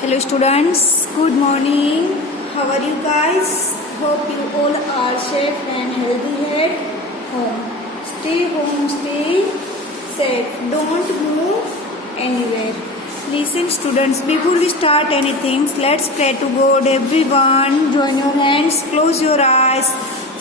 Hello students, good morning. How are you guys? Hope you all are safe and healthy at home. Stay safe. Don't move anywhere. Listen students, before we start anything, let's pray to God. Everyone, join your hands, close your eyes.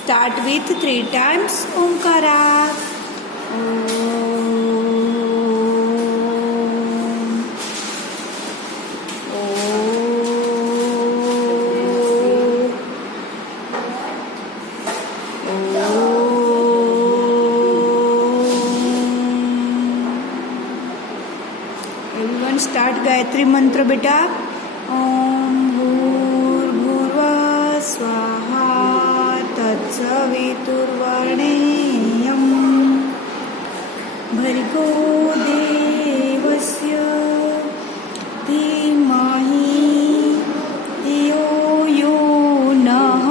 Start with 3 times Omkara. Everyone start Gayatri मंत्र बेटा. ओम भूर्भुवः स्वाहा तत्सवितुर्वरेण्यं भर्गो देवस्य धीमहि धियो यो नः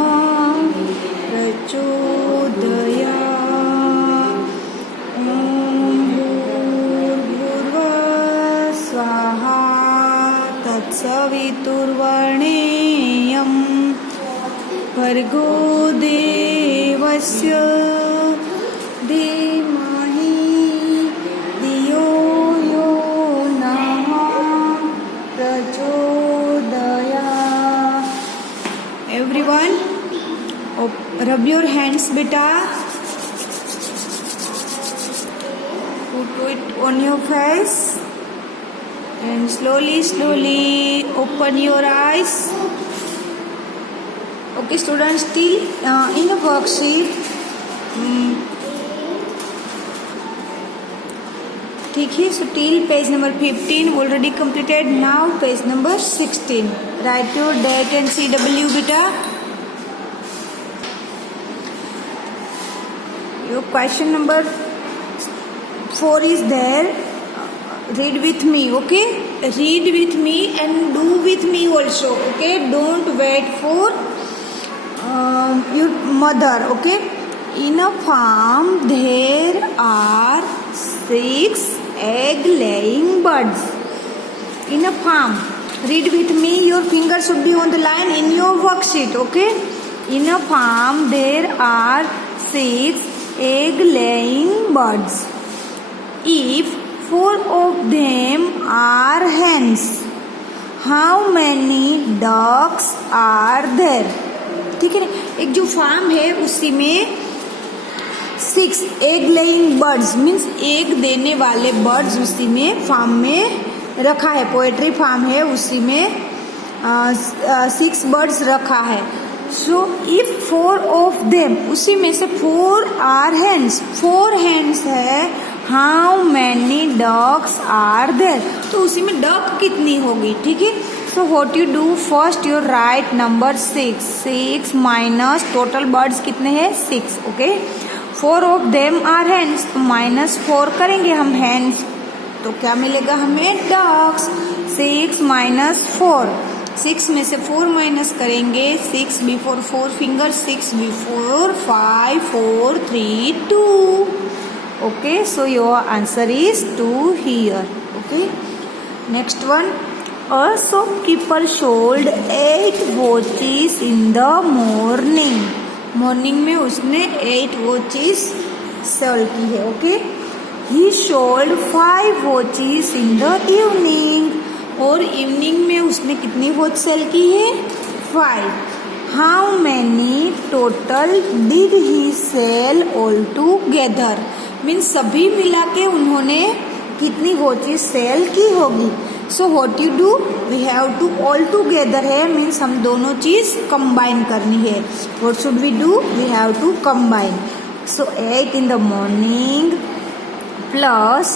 प्रचोदयात्. तत्सवितुर्वरेण्यं भर्गो देवस्य धीमहि धियो यो नः प्रचोदयात्. Everyone, rub your hands beta. Put it on your face. And slowly open your eyes. Okay students, still in the worksheet. ठीक है, so till page number 15 already completed. Now page number 16. Write your date and CW beta. Your question number 4 is there. Read with me, okay? Read with me and do with me also, okay? Don't wait for your mother, okay? In a farm there are 6 egg-laying birds. In a farm, read with me. Your fingers should be on the line in your worksheet, okay? In a farm there are 6 egg-laying birds. If 4 of them are hens, how many ducks are there? ठीक है ना. एक जो farm है उसी में 6 egg laying birds means egg देने वाले बर्ड्स उसी में फार्म में रखा है. पोएट्री फार्म है उसी में 6 बर्ड्स रखा है. सो इफ 4 ऑफ देम, उसी में से 4 आर हेन्स, 4 हेन्स है. How many dogs are there, तो उसी में डॉग कितनी होगी. ठीक है, so what you do first you write number 6 minus total birds कितने हैं 6. Okay, 4 of them are hens, तो -4 करेंगे हम हेन्स, तो क्या मिलेगा हमें डॉग्स. 6 माइनस 4, 6 में से 4 माइनस करेंगे. 6 before 4 finger, 6 before 5 4 3 2. Okay, so your answer is 2 here. Okay, next one. A shopkeeper sold 8 watches in the morning. Morning में उसने 8 watches sell की है. Okay, he sold 5 watches in the evening. और evening में उसने कितनी watch cell की है 5. How many total did he sell all together? Means सभी मिला के उन्होंने कितनी वॉचेस सेल की होगी. So what you do, we have to all together है मीन्स हम दोनों चीज कंबाइन करनी है. What should we do, we have to combine. So 8 in the morning plus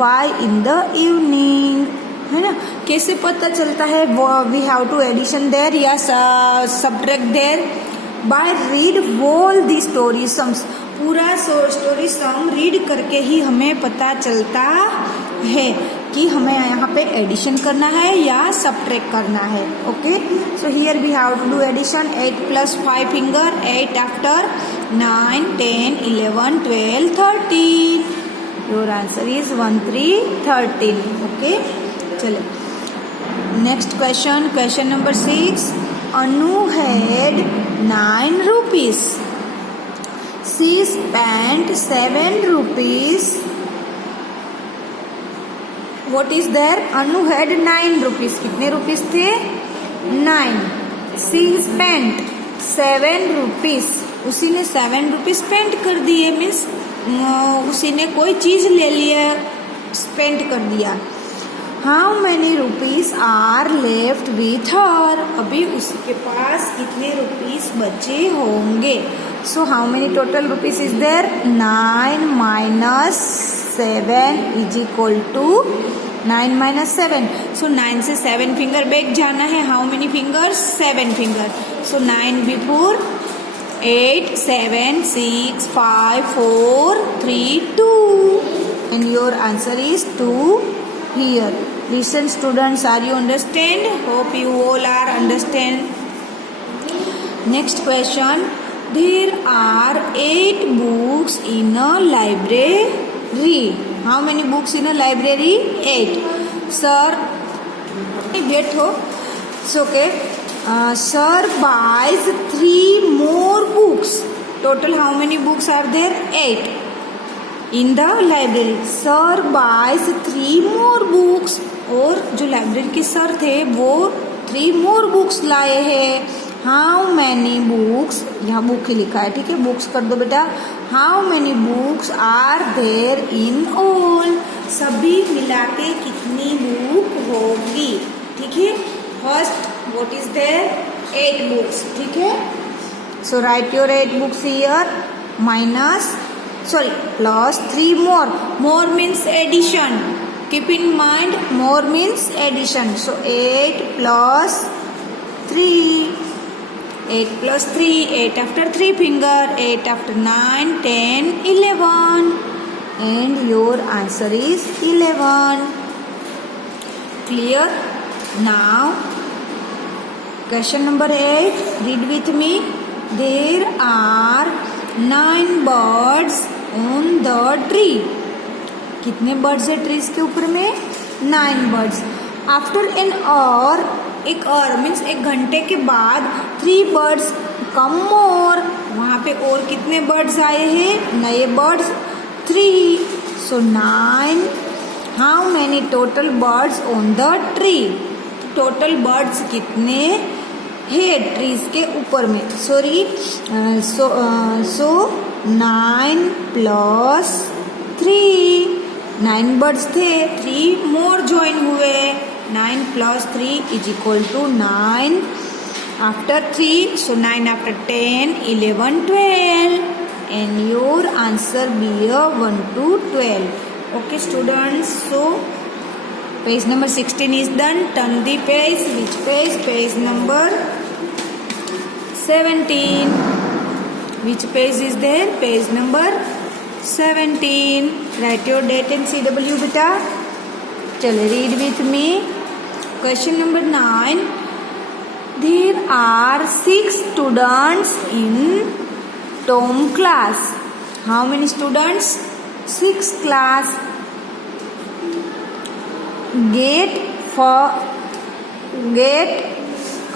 5 in the evening, है ना. कैसे पता चलता है we have to addition there या subtract there. By read all the story sums. पूरा स्टोरी सम रीड करके ही हमें पता चलता है कि हमें यहाँ पे एडिशन करना है या सब्ट्रैक्ट करना है. Okay, so here we have to do addition. 8 + 5 finger, 8 after 9 10 11 12 13. Your answer is 1 3 13. Okay, चलो Next question, question number 6. Anu had 9 rupees. She spent 7 rupees. What is there? Anu had 9 rupees. कितने rupees थे? 9. She spent 7 rupees. उसी ने 7 rupees spend कर दिए, means उसी ने कोई चीज ले लिया, स्पेंड कर दिया. How many rupees are left with her. अभी उसके पास कितने रुपीस बचे होंगे. So how many total rupees is there? 9 minus 7 is equal to 9 minus 7. So 9 से 7 फिंगर बैक जाना है. How many fingers? 7 finger. So 9 before 8, 7, 6, 5, 4, 3, 2. And your answer is 2 here. Listen students, are you understand? Hope you all are understand. Next question. There are 8 books in a library. How many books in a library? 8. Sir, wait ho. It's okay. Sir buys 3 more books. Total how many books are there? 8 in the library. Sir buys 3 more books. और जो library के sir थे वो 3 more books लाए हैं. How many books? यहाँ book ही लिखा है, ठीक है, बुक्स कर दो बेटा. How many books are there in all? सभी मिला के कितनी बुक होगी, ठीक है. First what is there? 8 books, ठीक है. So write your 8 books here. Plus 3 more. More means addition. Keep in mind, more means addition. So 8 plus 3. 8 plus 3. 8 after 3 finger. 8 after 9, 10, 11. And your answer is 11. Clear? Now, question number 8. Read with me. There are 9 birds on the tree. कितने birds है trees के ऊपर में? 9 birds. After an hour, एक और means 1 घंटे के बाद 3 बर्ड्स कम मोर. वहाँ पे और कितने बर्ड्स आए हैं? नए birds 3. So 9. How many total birds on the tree? Total birds कितने है ट्रीज के ऊपर में? सॉरी, सो 9 प्लस 3. 9 बर्ड्स थे, 3 मोर ज्वाइन हुए. 9 plus 3 is equal to 9 after 3. So 9 after 10, 11, 12. And your answer be 1 to 12. Okay students, so page number 16 is done. Turn the page. Which page? Page number 17. Which page is there? Page number 17. Write your date and CW beta. Chalo, read with me. Question number 9. There are 6 students in Tom class. How many students? 6 class. Get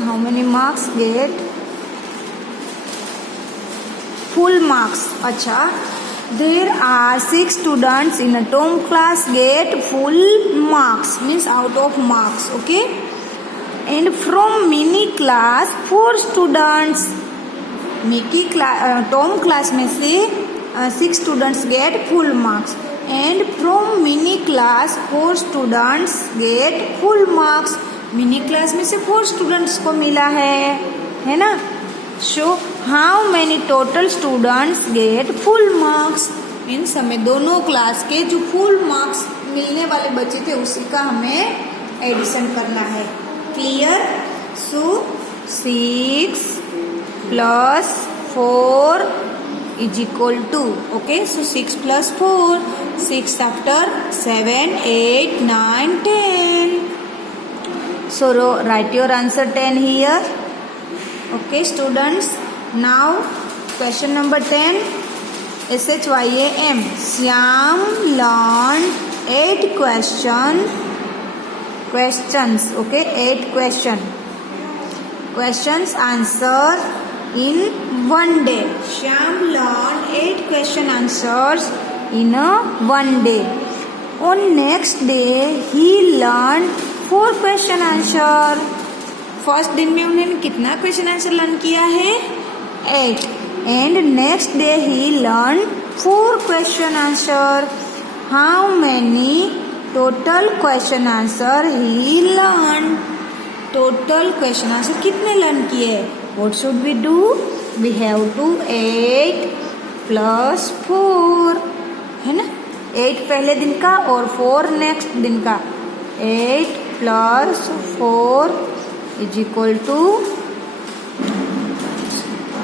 how many marks? Get full marks. अच्छा. There are 6 students in a Tom class get full marks, means out of marks, okay. And from mini class 4 students. Tom class में से 6 students get full marks. And from mini class 4 students get full marks. Mini class में से 4 students को मिला है ना. So how many total students get full marks? Means हमें दोनों क्लास के जो फुल मार्क्स मिलने वाले बचे थे उसी का हमें एडिशन करना है. Clear? So 6 plus 4 is equal to, okay, so 6 plus 4, 6 after 7, 8, 9, 10. So write your answer 10 here. Okay students, now question number 10. SHYAM. Shyam learned 8 questions questions. Okay, 8 questions answer in one day. Shyam learned 8 question answers in a one day. On next day he learned 4 question answer. First दिन में उन्होंने कितना question answer learn किया है? 8. And next day ही learn 4 question answer. How many total question answer ही learn? Total question answer कितने learn किए? What should we do? We have to 8 + 4, है ना. 8 पहले दिन का और 4 नेक्स्ट दिन का. 8 + 4 is equal to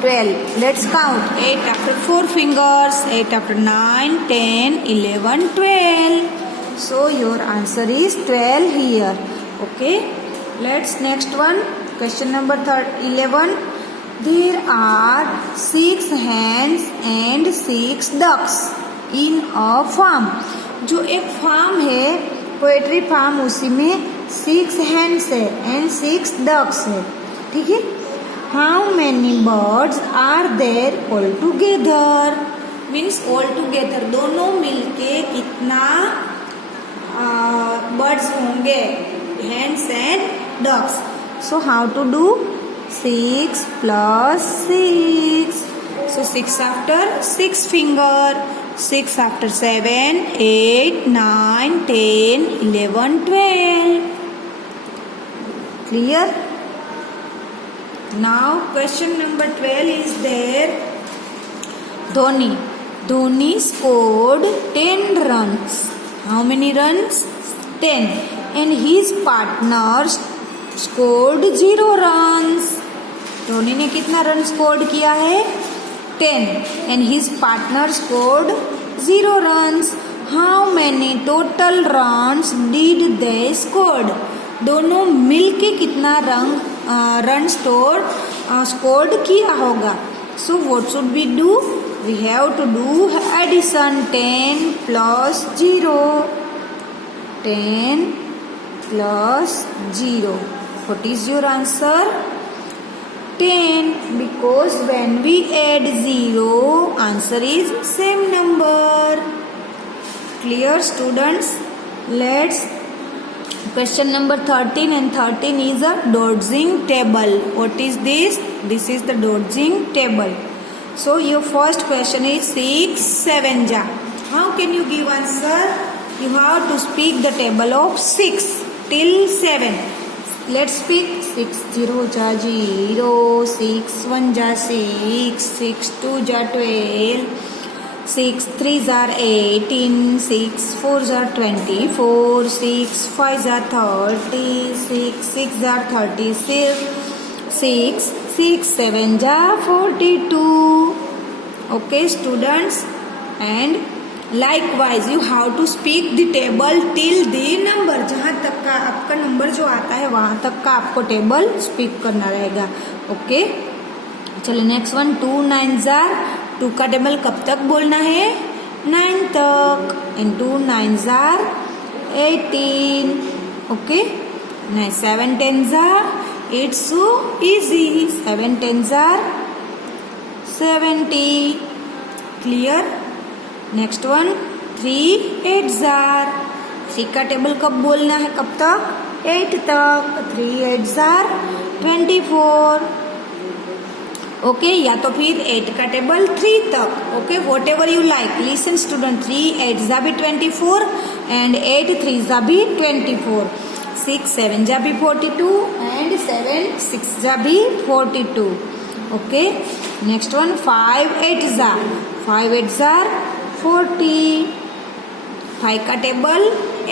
12. Let's count. 8 after 4 fingers, 8 after 9, 10, 11, 12. So your answer is 12 here. Okay. Let's next one. Question number 11. There are 6 hens and 6 ducks in a farm. जो एक फार्म है, पोएट्री फार्म, उसी में 6 hens है and 6 ducks है. ठीक है. How many birds are there all together? Means all together, दोनों मिलके कितना birds होंगे? Hens and ducks. So how to do? 6 + 6. So 6 after 6 finger. 6 after 7, 8, 9, 10, 11, 12. Clear? Now question number 12 is there. Dhoni scored 10 runs. How many runs? 10. And his partner scored 0 runs. Dhoni ने कितना run score किया है? 10. And his partner scored 0 runs. How many total runs did they scored? दोनों मिलके कितना run score किया होगा? So what should we do? We have to do addition. 10 + 0. 10 + 0. What is your answer? 10. Because when we add 0, answer is same number. Clear, students? Let's question number 13, and 13 is a dodging table. What is this? This is the dodging table. So your first question is 6 7 ja. How can you give answer? You have to speak the table of 6 till 7. Let's speak. 6 0 ja 0, 6 1 ja 6, 6 2 ja 12, 6 3s are 18, 6 4s are 24, 6 5s are 30, 6 6s are 36, 6 6 7s are 42. Okay, students, and likewise you have to speak the table till the number. जहाँ तक का आपका number जो आता है वहाँ तक का आपको टेबल स्पीक करना रहेगा. ओके, चलो नेक्स्ट वन. 2 9s are, 2 का टेबल कब तक बोलना है? 9 तक. And 2 9s are 18. Okay. 7 10s are, it's so easy. 7 10s are 70. Clear? Next one. 3 8s are, 3 का टेबल कब बोलना है? कब तक? 8 तक. 3 8s are 24. ओके, या तो फिर 8 का टेबल 3 तक. Okay, what ever you like. Listen student. 3 8s are भी 24 एंड 8 3s are भी 24. 6 7s are भी 42 एंड 7 6s are भी 42. Okay, next one. 5 8s are, 5 8s are 40. 5 का टेबल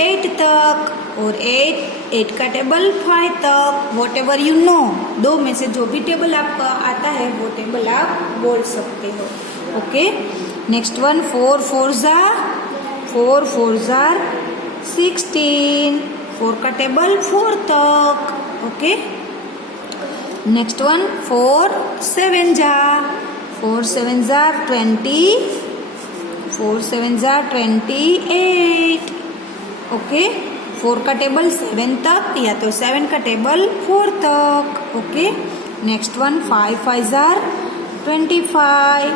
8 तक और 8 का टेबल 5 तक. What ever you know. दो में से जो भी टेबल आपका आता है वो टेबल आप बोल सकते हो. Okay, next one. 4 4s are 16. 4 का टेबल 4 तक. Okay, next one. 4 7s are, 4 7s are 20. 4 7s are 28. Okay, 4 का टेबल 7 तक या तो 7 का टेबल 4 तक. Okay, next one 5 5s are 25.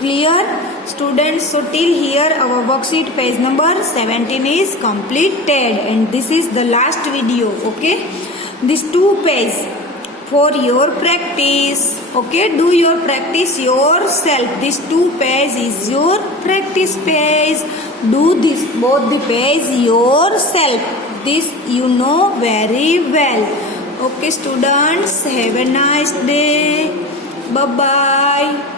Clear, students? So till here our worksheet page number 17 is completed, and this is the last video. Okay, these 2 pages for your practice. Okay, do your practice yourself. This 2 page is your practice page. Do this both the page yourself. This you know very well. Okay, students, have a nice day. Bye bye.